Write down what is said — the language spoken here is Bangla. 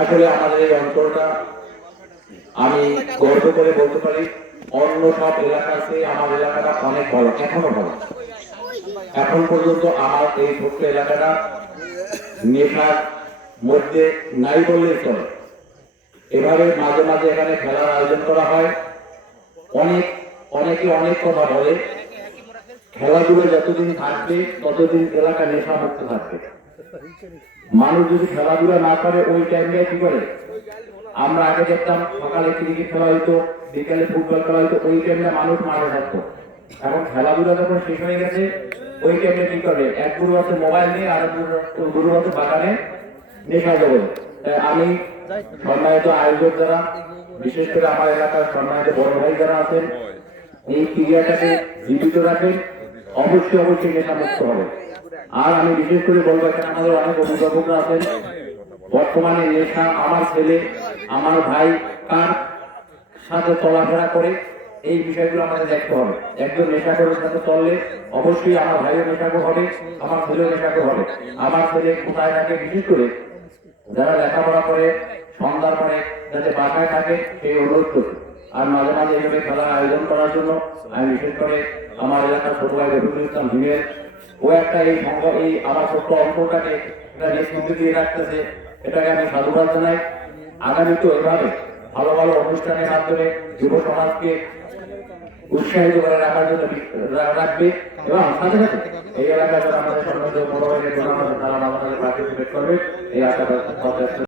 আসলে আমাদের এই অঞ্চলটা আমি গর্ব করে বলতে পারি অন্য সব এলাকাতে আমার এলাকাটা অনেক ভালো, এখনো ভালো। এখন পর্যন্ত আমার এই ছোট্ট এলাকাটা নেশার মধ্যে নাই বললেই চলে। এভাবে মাঝে মাঝে এখানে খেলার আয়োজন করা হয়। অনেকে অনেক কথা বলে, খেলাধুলো যতদিন থাকবে ততদিন এলাকা নেশা মুক্ত থাকবে। মানুষ যদি খেলাধুলা না করে ওই টাইমে কি করে? আমরা আগে দেখতাম সকালে ক্রিকেট খেলা হইতো, বিকালে ফুটবল খেলা হইতো, ওই টাইমে মানুষ মাঠে থাকতো। এখন খেলাধুলা যখন শেষ হয়ে গেছে ওই টাইমে কি করে? এক গুরু আছে মোবাইল নিয়ে, আর গুরু আছে বাগানে নেশা জগৎ। আমি সম্মানিত আয়োজক যারা, বিশেষ করে আমার এলাকার সম্মানিত বড় ভাই যারা আছেন, এই ক্রিয়াটাকে জীবিত রাখেন, অবশ্যই নেশা মুক্ত হবে। আর আমি বিশেষ করে বলবো, এখানে আমাদের অনেক অভিভাবকরা আছেন, বর্তমানে নেশা আমার ছেলে আমার ভাই কার সাথে চলাফেরা করে এই বিষয়গুলো আমাদের দেখতে হবে। একজন নেশাখোরের সাথে চললে অবশ্যই আমার ভাইয়ের নেশাখোর হবে, আমার ছেলের নেশাখোর হবে। আমার ছেলে কোথায় থাকে, বিশেষ করে যারা লেখাপড়া করে সন্ধ্যার পরে যাতে বাসায় থাকে সেই অনুরোধ করি। আর মাঝে মাঝে এইভাবে খেলার আয়োজন করার জন্য আমি বিশেষ করে আমার এলাকার ছোট ভাই রফিকুল ইসলাম ভীমের, ও একটা এই সংখ্যা এই আমার ছোট্ট অঙ্কটাকে এটা নেতৃত্ব দিয়ে রাখতেছে, এটাকে আমি সাধুবাদ জানাই। আগামী তো এভাবে ভালো ভালো অনুষ্ঠানের মাধ্যমে যুব সমাজকে উৎসাহিত করে রাখার জন্য রাখবে, এবং সাথে সাথে এই এলাকায় যারা আমাদের সম্বন্ধে বড় হয়ে তারা আমাদের পার্টিসিপেট করবে এই আশা